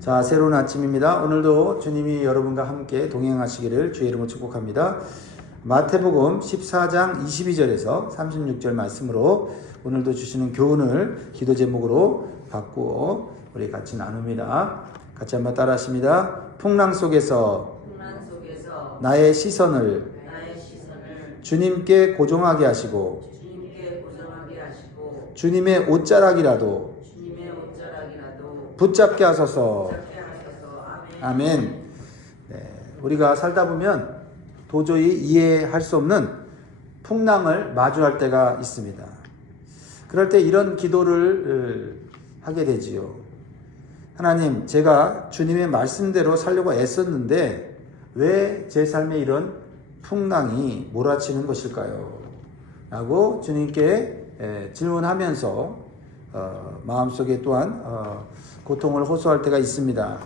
자, 새로운 아침입니다. 오늘도 주님이 여러분과 함께 동행하시기를 주의 이름으로 축복합니다. 마태복음 14장 22절에서 36절 말씀으로 오늘도 주시는 교훈을 기도 제목으로 받고 우리 같이 나눕니다. 같이 한번 따라 하십니다. 풍랑 속에서 나의 시선을 주님께 고정하게 하시고 주님의 옷자락이라도 붙잡게 하소서. 아멘. 네, 우리가 살다 보면 도저히 이해할 수 없는 풍랑을 마주할 때가 있습니다. 그럴 때 이런 기도를 하게 되지요. 하나님, 제가 주님의 말씀대로 살려고 애썼는데 왜 제 삶에 이런 풍랑이 몰아치는 것일까요? 라고 주님께 질문하면서 마음속에 또한 고통을 호소할 때가 있습니다.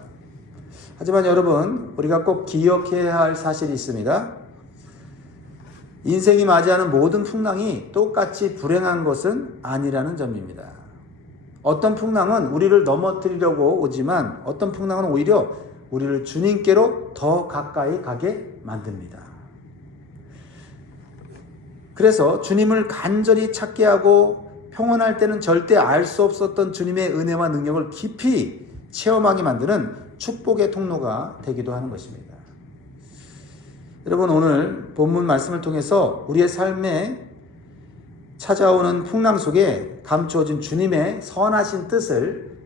하지만 여러분, 우리가 꼭 기억해야 할 사실이 있습니다. 인생이 맞이하는 모든 풍랑이 똑같이 불행한 것은 아니라는 점입니다. 어떤 풍랑은 우리를 넘어뜨리려고 오지만 어떤 풍랑은 오히려 우리를 주님께로 더 가까이 가게 만듭니다. 그래서 주님을 간절히 찾게 하고 평온할 때는 절대 알 수 없었던 주님의 은혜와 능력을 깊이 체험하게 만드는 축복의 통로가 되기도 하는 것입니다. 여러분, 오늘 본문 말씀을 통해서 우리의 삶에 찾아오는 풍랑 속에 감추어진 주님의 선하신 뜻을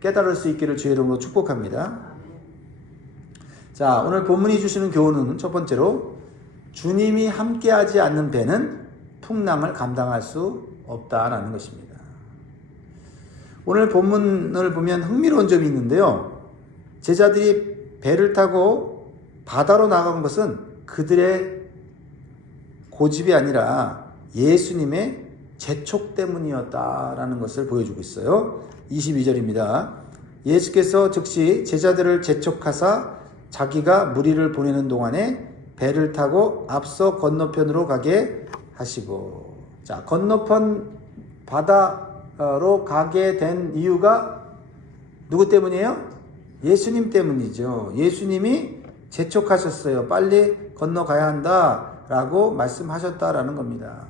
깨달을 수 있기를 주의 이름으로 축복합니다. 자, 오늘 본문이 주시는 교훈은 첫 번째로 주님이 함께하지 않는 배는 풍랑을 감당할 수 없다라는 것입니다. 오늘 본문을 보면 흥미로운 점이 있는데요. 제자들이 배를 타고 바다로 나간 것은 그들의 고집이 아니라 예수님의 재촉 때문이었다라는 것을 보여주고 있어요. 22절입니다. 예수께서 즉시 제자들을 재촉하사 자기가 무리를 보내는 동안에 배를 타고 앞서 건너편으로 가게 하시고, 자, 건너편 바다로 가게 된 이유가 누구 때문이에요? 예수님 때문이죠. 예수님이 재촉하셨어요. 빨리 건너가야 한다라고 말씀하셨다라는 겁니다.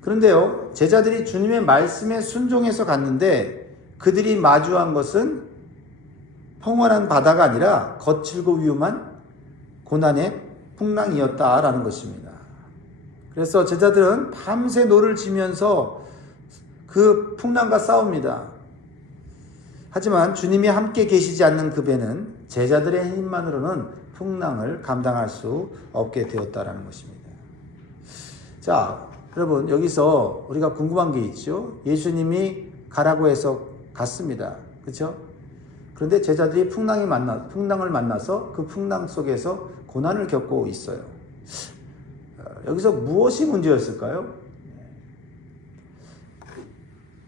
그런데요, 제자들이 주님의 말씀에 순종해서 갔는데 그들이 마주한 것은 평온한 바다가 아니라 거칠고 위험한 고난의 풍랑이었다라는 것입니다. 그래서 제자들은 밤새 노를 지면서 그 풍랑과 싸웁니다. 하지만 주님이 함께 계시지 않는 그 배는 제자들의 힘만으로는 풍랑을 감당할 수 없게 되었다라는 것입니다. 자, 여러분, 여기서 우리가 궁금한 게 있죠. 예수님이 가라고 해서 갔습니다. 그렇죠? 그런데 제자들이 풍랑을 만나서 그 풍랑 속에서 고난을 겪고 있어요. 여기서 무엇이 문제였을까요?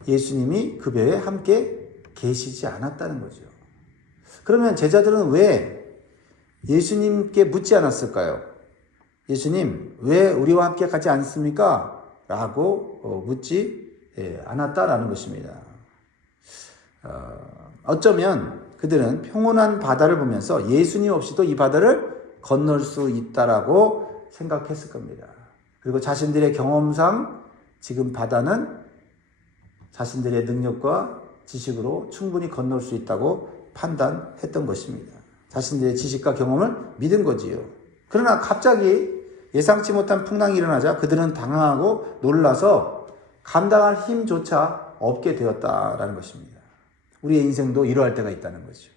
예수님이 그 배에 함께 계시지 않았다는 거죠. 그러면 제자들은 왜 예수님께 묻지 않았을까요? 예수님, 왜 우리와 함께 가지 않습니까? 라고 묻지 않았다라는 것입니다. 어쩌면 그들은 평온한 바다를 보면서 예수님 없이도 이 바다를 건널 수 있다라고 생각했을 겁니다. 그리고 자신들의 경험상 지금 바다는 자신들의 능력과 지식으로 충분히 건널 수 있다고 판단했던 것입니다. 자신들의 지식과 경험을 믿은 거지요. 그러나 갑자기 예상치 못한 풍랑이 일어나자 그들은 당황하고 놀라서 감당할 힘조차 없게 되었다라는 것입니다. 우리의 인생도 이러할 때가 있다는 거죠.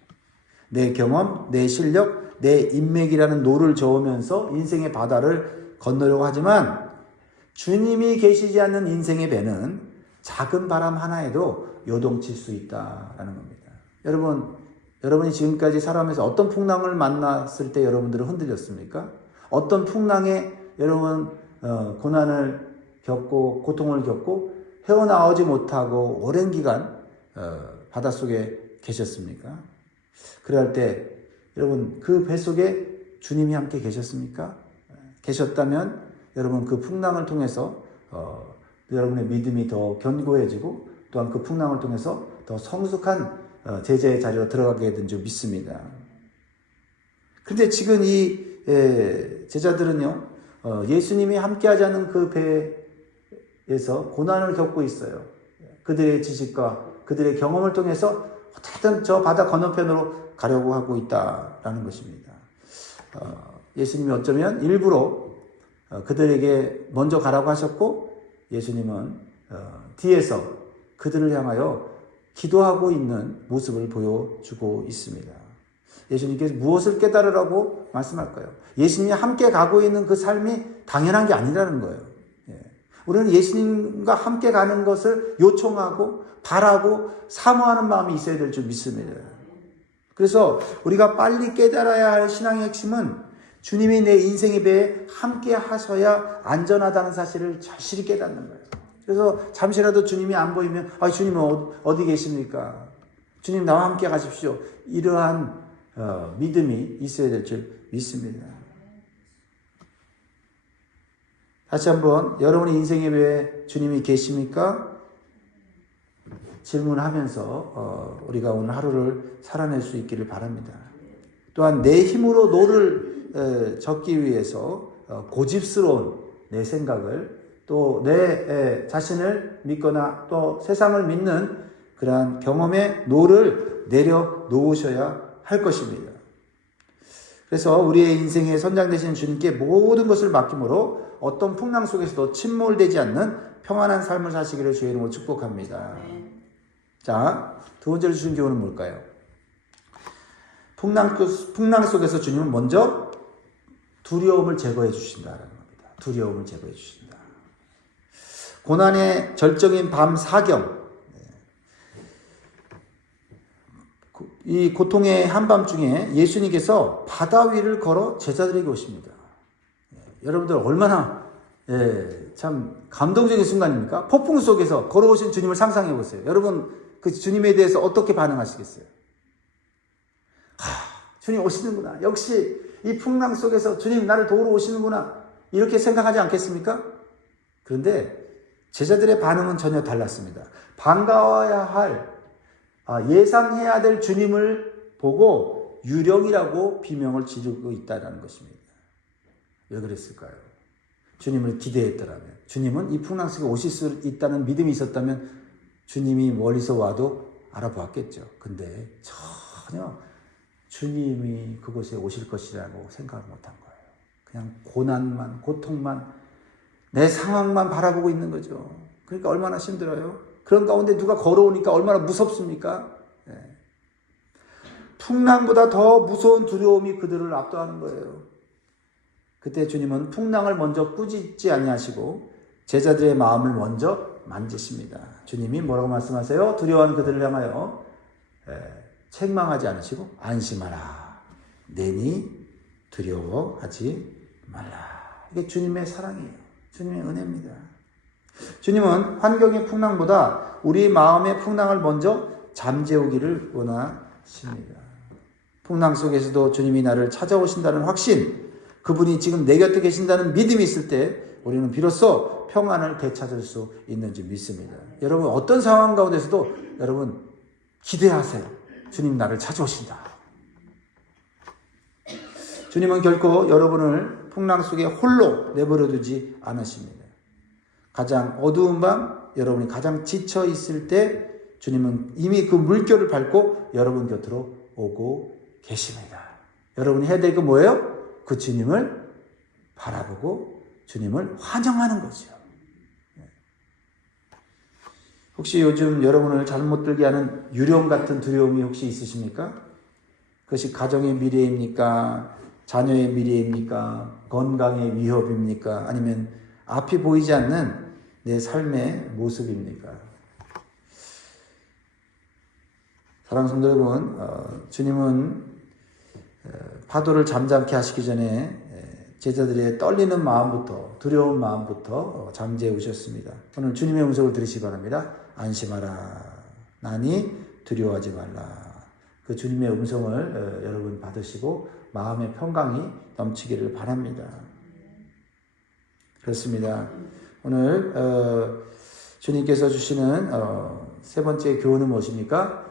내 경험, 내 실력, 내 인맥이라는 노를 저으면서 인생의 바다를 건너려고 하지만 주님이 계시지 않는 인생의 배는 작은 바람 하나에도 요동칠 수 있다라는 겁니다. 여러분이 지금까지 살아가면서 어떤 풍랑을 만났을 때 여러분들은 흔들렸습니까? 어떤 풍랑에 여러분 고난을 겪고 고통을 겪고 헤어나오지 못하고 오랜 기간 바닷속에 계셨습니까? 그럴 때 여러분 그 배 속에 주님이 함께 계셨습니까? 계셨다면 여러분 그 풍랑을 통해서 여러분의 믿음이 더 견고해지고 또한 그 풍랑을 통해서 더 성숙한 제자의 자리로 들어가게 된 줄 믿습니다. 그런데 지금 이 제자들은요, 예수님이 함께하지 않는 그 배에서 고난을 겪고 있어요. 그들의 지식과 그들의 경험을 통해서 어떻게든 저 바다 건너편으로 가려고 하고 있다라는 것입니다. 예수님이 어쩌면 일부러 그들에게 먼저 가라고 하셨고, 예수님은 뒤에서 그들을 향하여 기도하고 있는 모습을 보여주고 있습니다. 예수님께서 무엇을 깨달으라고 말씀할까요? 예수님이 함께 가고 있는 그 삶이 당연한 게 아니라는 거예요. 우리는 예수님과 함께 가는 것을 요청하고 바라고 사모하는 마음이 있어야 될 줄 믿습니다. 그래서 우리가 빨리 깨달아야 할 신앙의 핵심은 주님이 내 인생의 배에 함께 하셔야 안전하다는 사실을 절실히 깨닫는 거예요. 그래서 잠시라도 주님이 안 보이면 주님은 어디 계십니까? 주님 나와 함께 가십시오. 이러한 믿음이 있어야 될 줄 믿습니다. 다시 한번 여러분의 인생의 배에 주님이 계십니까? 질문하면서 우리가 오늘 하루를 살아낼 수 있기를 바랍니다. 또한 내 힘으로 노를 젓기 위해서 고집스러운 내 생각을 또 내 자신을 믿거나 또 세상을 믿는 그러한 경험의 노를 내려놓으셔야 할 것입니다. 그래서 우리의 인생의 선장 되신 주님께 모든 것을 맡김으로 어떤 풍랑 속에서도 침몰되지 않는 평안한 삶을 사시기를 주의 이름으로 축복합니다. 자, 두 번째로 주신 교훈은 뭘까요? 풍랑 속에서 주님은 먼저 두려움을 제거해 주신다는 겁니다. 두려움을 제거해 주신다. 고난의 절정인 밤 사경, 이 고통의 한밤중에 예수님께서 바다 위를 걸어 제자들에게 오십니다. 여러분들 얼마나 참 감동적인 순간입니까? 폭풍 속에서 걸어오신 주님을 상상해 보세요. 여러분 그 주님에 대해서 어떻게 반응하시겠어요? 주님 오시는구나. 역시 이 풍랑 속에서 주님 나를 도우러 오시는구나. 이렇게 생각하지 않겠습니까? 그런데 제자들의 반응은 전혀 달랐습니다. 반가워야 할 예상해야 될 주님을 보고 유령이라고 비명을 지르고 있다는 것입니다. 왜 그랬을까요? 주님을 기대했더라면, 주님은 이 풍랑 속에 오실 수 있다는 믿음이 있었다면 주님이 멀리서 와도 알아보았겠죠. 근데 전혀 주님이 그곳에 오실 것이라고 생각을 못한 거예요. 그냥 고난만, 고통만, 내 상황만 바라보고 있는 거죠. 그러니까 얼마나 힘들어요. 그런 가운데 누가 걸어오니까 얼마나 무섭습니까? 풍랑보다 더 무서운 두려움이 그들을 압도하는 거예요. 그때 주님은 풍랑을 먼저 꾸짖지 아니하시고 제자들의 마음을 먼저 만지십니다. 주님이 뭐라고 말씀하세요? 두려워하는 그들을 향하여 책망하지 않으시고 안심하라. 내니 두려워하지 말라. 이게 주님의 사랑이에요. 주님의 은혜입니다. 주님은 환경의 풍랑보다 우리 마음의 풍랑을 먼저 잠재우기를 원하십니다. 풍랑 속에서도 주님이 나를 찾아오신다는 확신, 그분이 지금 내 곁에 계신다는 믿음이 있을 때 우리는 비로소 평안을 되찾을 수 있는지 믿습니다. 여러분 어떤 상황 가운데서도 여러분 기대하세요. 주님 나를 찾아오신다. 주님은 결코 여러분을 풍랑 속에 홀로 내버려 두지 않으십니다. 가장 어두운 밤, 여러분이 가장 지쳐 있을 때 주님은 이미 그 물결을 밟고 여러분 곁으로 오고 계십니다. 여러분이 해야 될 게 뭐예요? 그 주님을 바라보고 주님을 환영하는 거죠. 혹시 요즘 여러분을 잘못 들게 하는 유령 같은 두려움이 혹시 있으십니까? 그것이 가정의 미래입니까? 자녀의 미래입니까? 건강의 위협입니까? 아니면 앞이 보이지 않는 내 삶의 모습입니까? 사랑하는 성도 여러분, 주님은 파도를 잠잠케 하시기 전에 제자들의 떨리는 마음부터, 두려운 마음부터 잠재우셨습니다. 오늘 주님의 음성을 들으시기 바랍니다. 안심하라. 나니 두려워하지 말라. 그 주님의 음성을 여러분 받으시고 마음의 평강이 넘치기를 바랍니다. 그렇습니다. 오늘 주님께서 주시는 세 번째 교훈은 무엇입니까?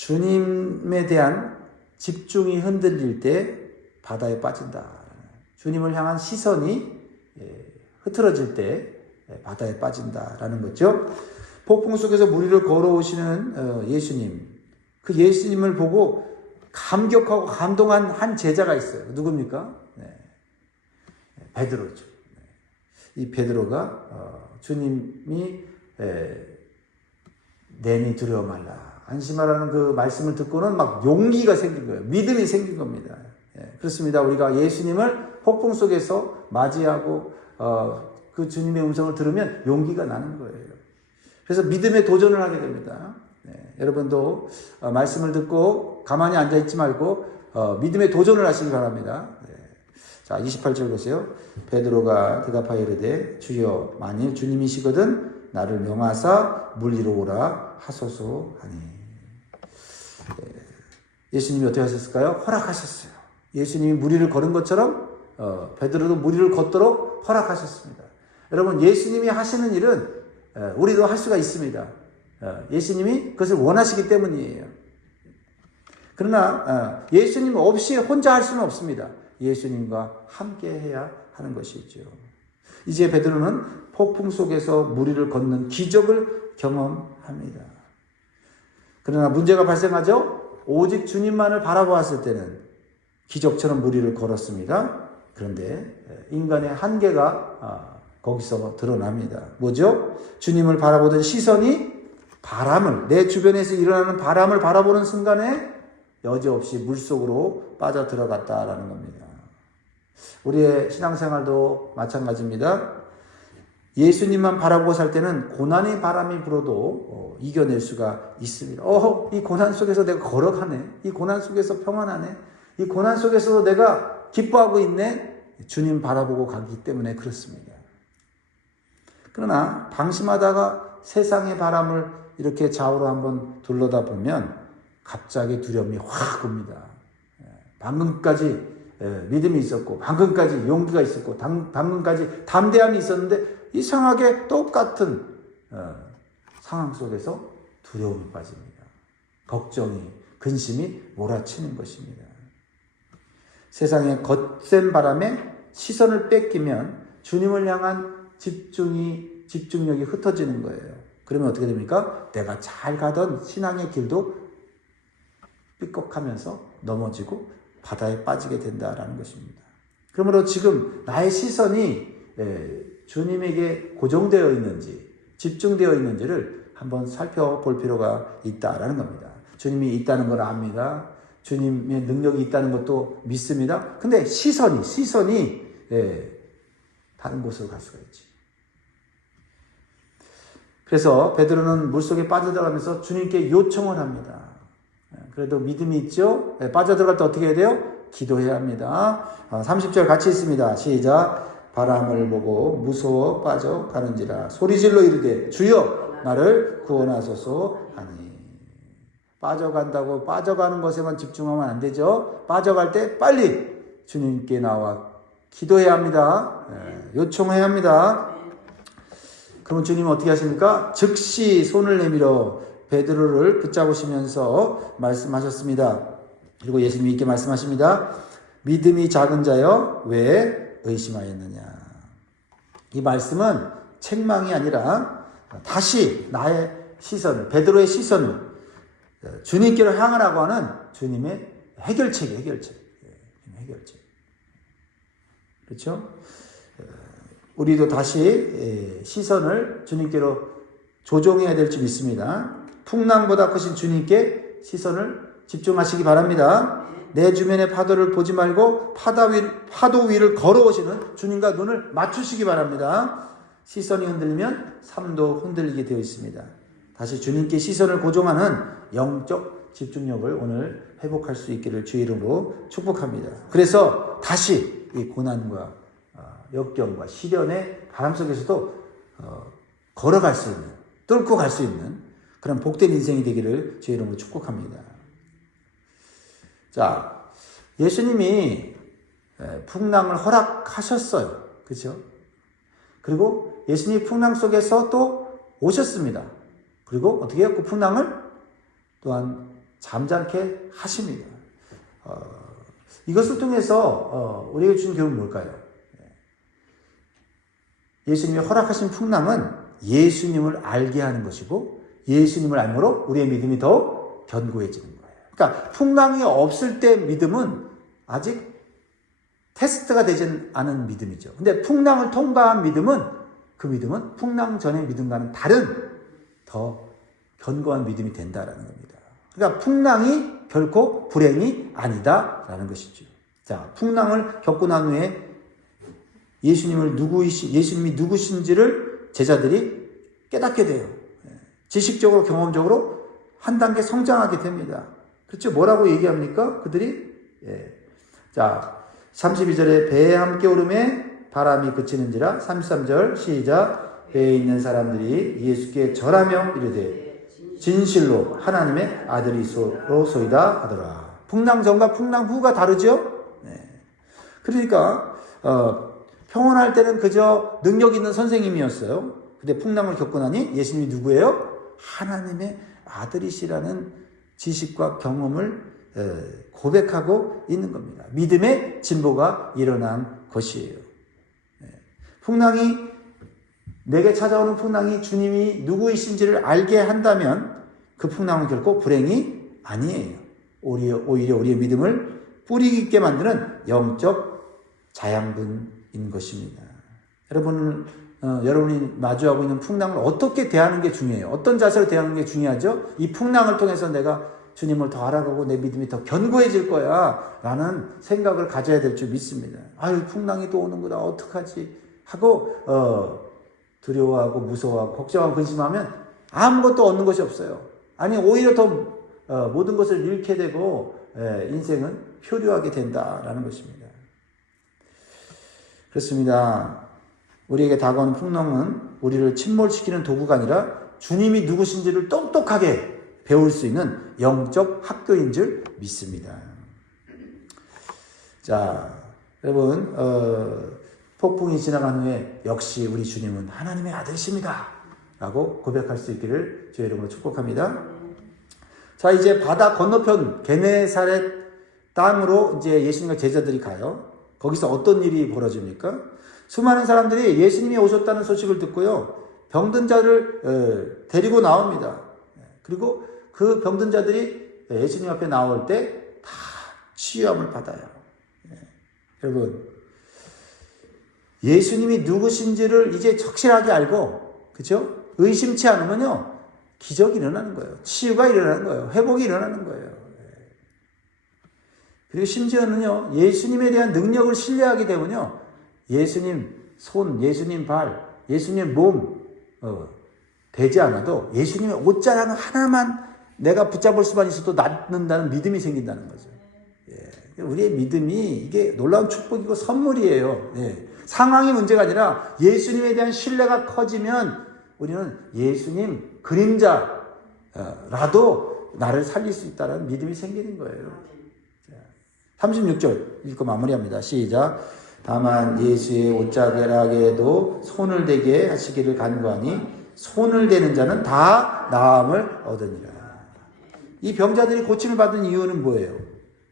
주님에 대한 집중이 흔들릴 때 바다에 빠진다. 주님을 향한 시선이 흐트러질 때 바다에 빠진다라는 거죠. 폭풍 속에서 무리를 걸어오시는 예수님, 그 예수님을 보고 감격하고 감동한 한 제자가 있어요. 누굽니까? 베드로죠. 이 베드로가 주님이 내니 두려워 말라, 안심하라는 그 말씀을 듣고는 막 용기가 생긴 거예요. 믿음이 생긴 겁니다. 그렇습니다. 우리가 예수님을 폭풍 속에서 맞이하고 그 주님의 음성을 들으면 용기가 나는 거예요. 그래서 믿음의 도전을 하게 됩니다. 여러분도 말씀을 듣고 가만히 앉아있지 말고 믿음의 도전을 하시기 바랍니다. 자, 28절 보세요. 베드로가 대답하여 이르되 주여 만일 주님이시거든 나를 명하사 물리로 오라 하소서 하니. 예수님이 어떻게 하셨을까요? 허락하셨어요. 예수님이 무리를 걸은 것처럼 베드로도 무리를 걷도록 허락하셨습니다. 여러분, 예수님이 하시는 일은 우리도 할 수가 있습니다. 예수님이 그것을 원하시기 때문이에요. 그러나 예수님 없이 혼자 할 수는 없습니다. 예수님과 함께 해야 하는 것이죠. 이제 베드로는 폭풍 속에서 무리를 걷는 기적을 경험합니다. 그러나 문제가 발생하죠. 오직 주님만을 바라보았을 때는 기적처럼 무리를 걸었습니다. 그런데 인간의 한계가 거기서 드러납니다. 뭐죠? 주님을 바라보던 시선이 바람을, 내 주변에서 일어나는 바람을 바라보는 순간에 여지없이 물속으로 빠져들어갔다라는 겁니다. 우리의 신앙생활도 마찬가지입니다. 예수님만 바라보고 살 때는 고난의 바람이 불어도 이겨낼 수가 있습니다. 이 고난 속에서 내가 걸어가네. 이 고난 속에서 평안하네. 이 고난 속에서도 내가 기뻐하고 있네. 주님 바라보고 가기 때문에 그렇습니다. 그러나 방심하다가 세상의 바람을 이렇게 좌우로 한번 둘러다 보면 갑자기 두려움이 확 옵니다. 방금까지 믿음이 있었고, 방금까지 용기가 있었고, 방금까지 담대함이 있었는데 이상하게 똑같은 상황 속에서 두려움이 빠집니다. 걱정이, 근심이 몰아치는 것입니다. 세상의 거센 바람에 시선을 뺏기면 주님을 향한 집중력이 흩어지는 거예요. 그러면 어떻게 됩니까? 내가 잘 가던 신앙의 길도 삐걱하면서 넘어지고 바다에 빠지게 된다라는 것입니다. 그러므로 지금 나의 시선이 주님에게 고정되어 있는지, 집중되어 있는지를 한번 살펴볼 필요가 있다라는 겁니다. 주님이 있다는 걸 압니다. 주님의 능력이 있다는 것도 믿습니다. 근데 시선이 다른 곳으로 갈 수가 있지. 그래서 베드로는 물속에 빠져들어가면서 주님께 요청을 합니다. 그래도 믿음이 있죠? 빠져들어갈 때 어떻게 해야 돼요? 기도해야 합니다. 30절 같이 있습니다. 시작. 바람을 보고 무서워 빠져가는지라 소리질러 이르되 주여 나를 구원하소서 하니. 빠져간다고 빠져가는 것에만 집중하면 안 되죠. 빠져갈 때 빨리 주님께 나와 기도해야 합니다. 요청해야 합니다. 그러면 주님은 어떻게 하십니까? 즉시 손을 내밀어 베드로를 붙잡으시면서 말씀하셨습니다. 그리고 예수님이 이렇게 말씀하십니다. 믿음이 작은 자여 왜 의심하였느냐. 이 말씀은 책망이 아니라 다시 나의 시선을, 베드로의 시선을 주님께로 향하라고 하는 주님의 해결책이에요. 해결책. 그렇죠? 우리도 다시 시선을 주님께로 조종해야 될 줄 믿습니다. 풍랑보다 크신 주님께 시선을 집중하시기 바랍니다. 내 주변의 파도를 보지 말고 파도 위를 걸어오시는 주님과 눈을 맞추시기 바랍니다. 시선이 흔들리면 삶도 흔들리게 되어 있습니다. 다시 주님께 시선을 고정하는 영적 집중력을 오늘 회복할 수 있기를 주의 이름으로 축복합니다. 그래서 다시 이 고난과 역경과 시련의 바람 속에서도 걸어갈 수 있는, 뚫고 갈 수 있는 그런 복된 인생이 되기를 주의 이름으로 축복합니다. 자, 예수님이 풍랑을 허락하셨어요. 그렇죠? 그리고 예수님이 풍랑 속에서 또 오셨습니다. 그리고 어떻게 해요? 그 풍랑을 또한 잠잠케 하십니다. 이것을 통해서 우리에게 주신 교훈은 뭘까요? 예수님이 허락하신 풍랑은 예수님을 알게 하는 것이고 예수님을 알므로 우리의 믿음이 더욱 견고해지는 거예요. 그러니까 풍랑이 없을 때 믿음은 아직 테스트가 되지 않은 믿음이죠. 근데 풍랑을 통과한 믿음은 그 믿음은 풍랑 전의 믿음과는 다른 더 견고한 믿음이 된다라는 겁니다. 그러니까 풍랑이 결코 불행이 아니다라는 것이죠. 자, 풍랑을 겪고 난 후에 예수님이 누구신지를 제자들이 깨닫게 돼요. 지식적으로 경험적으로 한 단계 성장하게 됩니다. 그렇죠? 뭐라고 얘기합니까? 그들이 자 32절에 배에 함께 오름에 바람이 그치는지라 33절 시작 배에 있는 사람들이 예수께 절하며 이르되 진실로 하나님의 아들이소이다 하더라. 풍랑 전과 풍랑 후가 다르죠? 그러니까 평온할 때는 그저 능력 있는 선생님이었어요. 근데 풍랑을 겪고 나니 예수님이 누구예요? 하나님의 아들이시라는 지식과 경험을 고백하고 있는 겁니다. 믿음의 진보가 일어난 것이에요. 풍랑이 내게 찾아오는 풍랑이 주님이 누구이신지를 알게 한다면 그 풍랑은 결코 불행이 아니에요. 오히려 우리의 믿음을 뿌리 깊게 만드는 영적 자양분인 것입니다. 여러분이 마주하고 있는 풍랑을 어떻게 대하는 게 중요해요. 어떤 자세로 대하는 게 중요하죠. 이 풍랑을 통해서 내가 주님을 더 알아가고 내 믿음이 더 견고해질 거야 라는 생각을 가져야 될 줄 믿습니다. 아유, 풍랑이 또 오는구나, 어떡하지 하고 두려워하고 무서워하고 걱정하고 근심하면 아무것도 얻는 것이 없어요. 아니, 오히려 더 모든 것을 잃게 되고 인생은 표류하게 된다라는 것입니다. 그렇습니다. 우리에게 다가오는 풍랑은 우리를 침몰시키는 도구가 아니라 주님이 누구신지를 똑똑하게 배울 수 있는 영적 학교인 줄 믿습니다. 자, 여러분, 폭풍이 지나간 후에 역시 우리 주님은 하나님의 아들이십니다 라고 고백할 수 있기를 주의 이름으로 축복합니다. 자, 이제 바다 건너편 게네사렛 땅으로 이제 예수님과 제자들이 가요. 거기서 어떤 일이 벌어집니까? 수많은 사람들이 예수님이 오셨다는 소식을 듣고요, 병든 자를 데리고 나옵니다. 그리고 그 병든 자들이 예수님 앞에 나올 때 다 치유함을 받아요. 여러분, 예수님이 누구신지를 이제 확실하게 알고, 그죠? 의심치 않으면요, 기적이 일어나는 거예요. 치유가 일어나는 거예요. 회복이 일어나는 거예요. 그리고 심지어는요, 예수님에 대한 능력을 신뢰하게 되면요, 예수님 손, 예수님 발, 예수님 몸 되지 않아도 예수님의 옷자락 하나만 내가 붙잡을 수만 있어도 낫는다는 믿음이 생긴다는 거죠. 우리의 믿음이 이게 놀라운 축복이고 선물이에요. 상황이 문제가 아니라 예수님에 대한 신뢰가 커지면 우리는 예수님 그림자라도 나를 살릴 수 있다는 믿음이 생기는 거예요. 36절 읽고 마무리합니다. 시작. 다만 예수의 옷자락에도 손을 대게 하시기를 간구하니 손을 대는 자는 다 나음을 얻으니라. 이 병자들이 고침을 받은 이유는 뭐예요?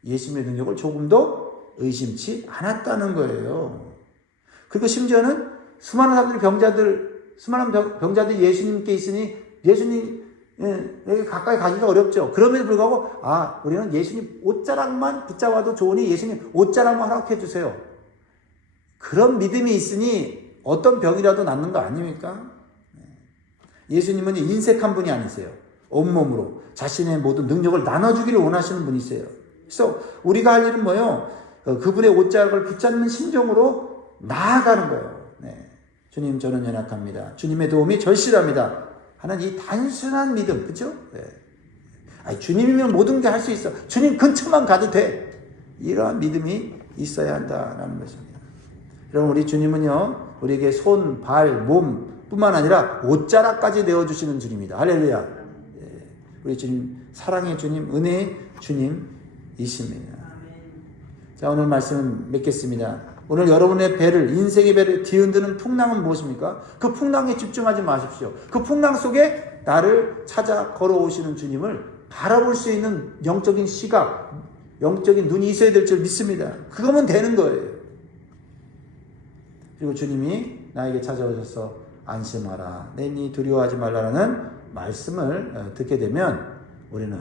예수님의 능력을 조금도 의심치 않았다는 거예요. 그리고 심지어는 수많은 병자들이 예수님께 있으니 예수님에게 가까이 가기가 어렵죠. 그럼에도 불구하고 우리는 예수님 옷자락만 붙잡아도 좋으니 예수님 옷자락만 허락해 주세요. 그런 믿음이 있으니 어떤 병이라도 낫는 거 아닙니까? 예수님은 인색한 분이 아니세요. 온몸으로 자신의 모든 능력을 나눠주기를 원하시는 분이세요. 그래서 우리가 할 일은 뭐예요? 그분의 옷자락을 붙잡는 심정으로 나아가는 거예요. 주님, 저는 연약합니다. 주님의 도움이 절실합니다 하는 이 단순한 믿음, 그렇죠? 주님이면 모든 게 할 수 있어. 주님 근처만 가도 돼. 이러한 믿음이 있어야 한다는 것입니다. 여러분, 우리 주님은요, 우리에게 손, 발, 몸 뿐만 아니라 옷자락까지 내어주시는 주님입니다. 할렐루야. 우리 주님, 사랑의 주님, 은혜의 주님이십니다. 자, 오늘 말씀은 맺겠습니다. 오늘 여러분의 배를, 인생의 배를 뒤흔드는 풍랑은 무엇입니까? 그 풍랑에 집중하지 마십시오. 그 풍랑 속에 나를 찾아 걸어오시는 주님을 바라볼 수 있는 영적인 시각, 영적인 눈이 있어야 될 줄 믿습니다. 그거면 되는 거예요. 그리고 주님이 나에게 찾아오셔서 안심하라, 내니 두려워하지 말라라는 말씀을 듣게 되면 우리는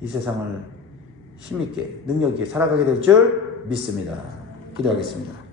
이 세상을 힘있게 능력 있게 살아가게 될 줄 믿습니다. 기도하겠습니다.